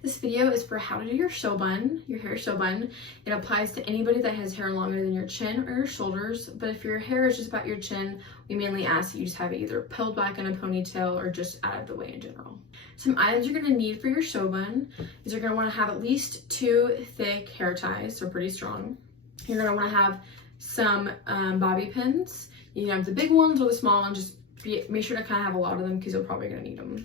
This video is for how to do your show bun, your hair show bun. It applies to anybody that has hair longer than your chin or your shoulders, but if your hair is just about your chin, we mainly ask that you just have it either pulled back in a ponytail or just out of the way in general. Some items you're gonna need for your show bun is you're gonna wanna have at least 2 thick hair ties, so pretty strong. You're gonna wanna have some bobby pins. You can have the big ones or the small ones, just make sure to kind of have a lot of them because you're probably gonna need them.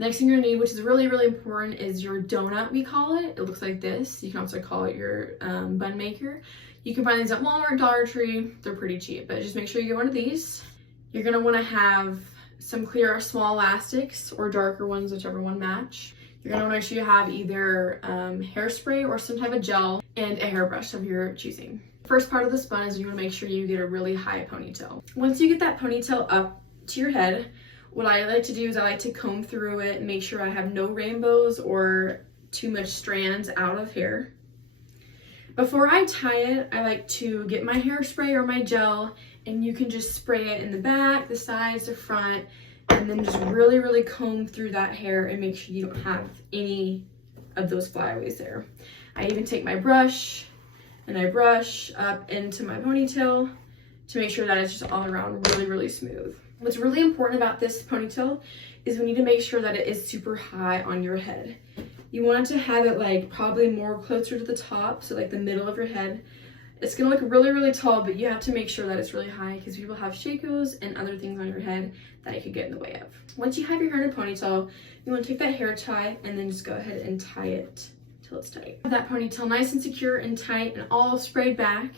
Next thing you're gonna need, which is really, really important, is your donut, we call it. It looks like this. You can also call it your bun maker. You can find these at Walmart, Dollar Tree. They're pretty cheap, but just make sure you get one of these. You're gonna wanna have some clear or small elastics or darker ones, whichever one match. You're gonna wanna make sure you have either hairspray or some type of gel and a hairbrush of your choosing. First part of this bun is you wanna make sure you get a really high ponytail. Once you get that ponytail up to your head, what I like to do is I like to comb through it and make sure I have no rainbows or too much strands out of hair. Before I tie it, I like to get my hairspray or my gel, and you can just spray it in the back, the sides, the front, and then just really, really comb through that hair and make sure you don't have any of those flyaways there. I even take my brush and I brush up into my ponytail to make sure that it's just all around really, really smooth. What's really important about this ponytail is we need to make sure that it is super high on your head. You want to have it like probably more closer to the top, so like the middle of your head. It's gonna look really, really tall, but you have to make sure that it's really high because people have shakos and other things on your head that it could get in the way of. Once you have your hair in a ponytail, you want to take that hair tie and then just go ahead and tie it till it's tight. Have that ponytail nice and secure and tight and all sprayed back.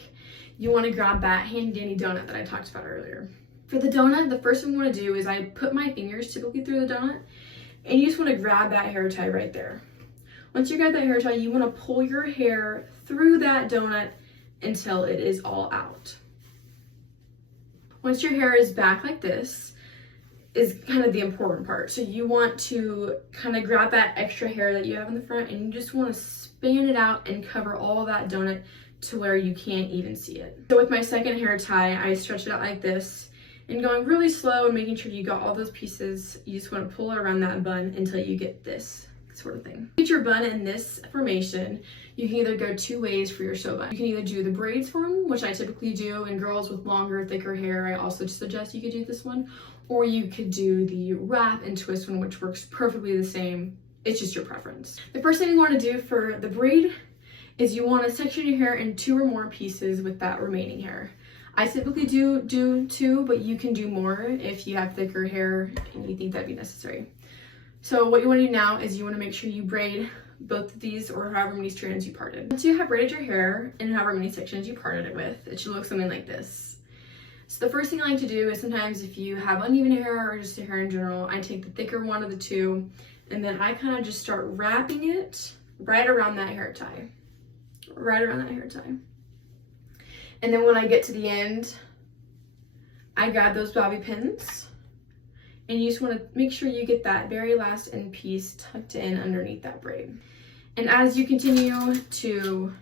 You want to grab that handy dandy donut that I talked about earlier. For the donut, the first thing I want to do is I put my fingers typically through the donut, and you just want to grab that hair tie right there. Once you grab that hair tie, you want to pull your hair through that donut until it is all out. Once your hair is back like this, is kind of the important part. So you want to kind of grab that extra hair that you have in the front, and you just want to span it out and cover all that donut to where you can't even see it. So with my second hair tie, I stretch it out like this, and going really slow and making sure you got all those pieces. You just want to pull it around that bun until you get this sort of thing. Get your bun in this formation. You can either go 2 ways for your show bun. You can either do the braids form, which I typically do, and girls with longer, thicker hair, I also suggest you could do this one, or you could do the wrap and twist one, which works perfectly the same. It's just your preference. The first thing you want to do for the braid is you want to section your hair in 2 or more pieces with that remaining hair. I typically do 2, but you can do more if you have thicker hair and you think that'd be necessary. So what you want to do now is you want to make sure you braid both of these or however many strands you parted. Once you have braided your hair and however many sections you parted it with, it should look something like this. So the first thing I like to do is sometimes if you have uneven hair or just your hair in general, I take the thicker one of the 2, and then I kind of just start wrapping it right around that hair tie. Right around that hair tie. And then when I get to the end, I grab those bobby pins, and you just want to make sure you get that very last end piece tucked in underneath that braid. And as you continue to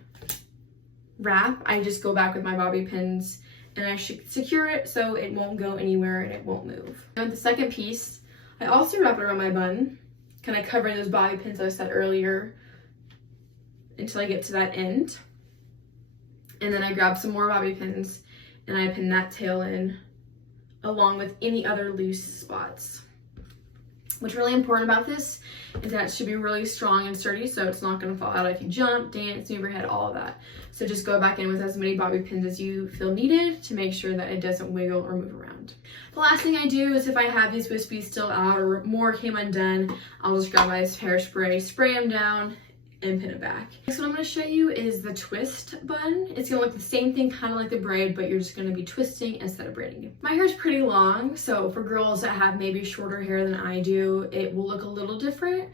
wrap, I just go back with my bobby pins and I should secure it so it won't go anywhere and it won't move. Now with the second piece, I also wrap it around my bun, kind of covering those bobby pins I said earlier until I get to that end. And then I grab some more bobby pins and I pin that tail in along with any other loose spots. What's really important about this is that it should be really strong and sturdy, so it's not going to fall out if you jump, dance, move your head, all of that. So just go back in with as many bobby pins as you feel needed to make sure that it doesn't wiggle or move around. The last thing I do is if I have these wispies still out or more came undone, I'll just grab my hairspray, spray them down, and pin it back. Next what I'm going to show you is the twist bun. It's going to look the same thing, kind of like the braid, but you're just going to be twisting instead of braiding. My hair is pretty long, so for girls that have maybe shorter hair than I do, it will look a little different.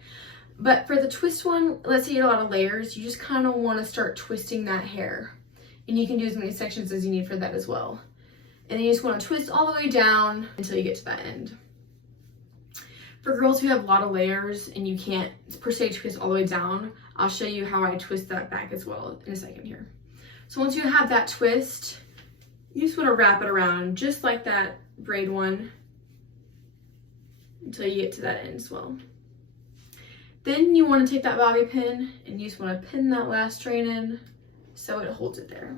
But for the twist one, let's say you have a lot of layers, you just kind of want to start twisting that hair. And you can do as many sections as you need for that as well. And then you just want to twist all the way down until you get to that end. For girls who have a lot of layers and you can't per se twist all the way down, I'll show you how I twist that back as well in a second here. So once you have that twist, you just want to wrap it around just like that braid one until you get to that end as well. Then you want to take that bobby pin and you just want to pin that last strand in so it holds it there.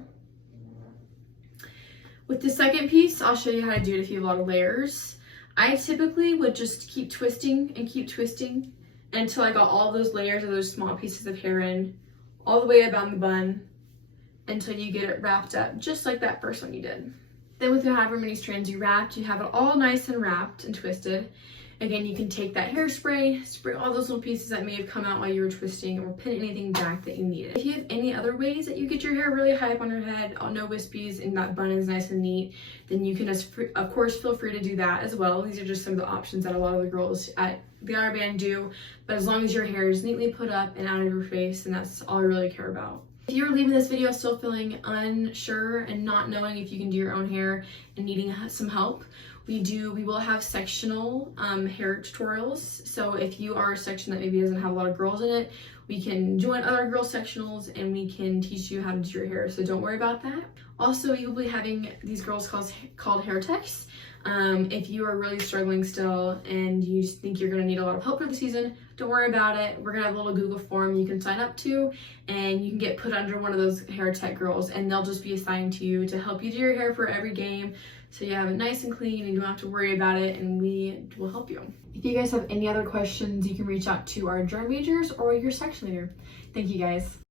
With the second piece, I'll show you how to do it if you have a lot of layers. I typically would just keep twisting and keep twisting until I got all those layers of those small pieces of hair in, all the way around the bun, until you get it wrapped up, just like that first one you did. Then with however many strands you wrapped, you have it all nice and wrapped and twisted. Again, you can take that hairspray, spray all those little pieces that may have come out while you were twisting, or pin anything back that you needed. If you have any other ways that you get your hair really high up on your head, no wispies, and that bun is nice and neat, then you can, of course, feel free to do that as well. These are just some of the options that a lot of the girls at the Honor Band do, but as long as your hair is neatly put up and out of your face, and that's all I really care about. If you're leaving this video still feeling unsure and not knowing if you can do your own hair and needing some help, we will have sectional hair tutorials. So if you are a section that maybe doesn't have a lot of girls in it, we can join other girl sectionals and we can teach you how to do your hair. So don't worry about that. Also, you'll be having these girls called hair techs. If you are really struggling still and you just think you're gonna need a lot of help for the season, don't worry about it. We're gonna have a little Google form you can sign up to, and you can get put under one of those hair tech girls, and they'll just be assigned to you to help you do your hair for every game, so you have it nice and clean and you don't have to worry about it, and we will help you. If you guys have any other questions, you can reach out to our drum majors or your section leader. Thank you guys.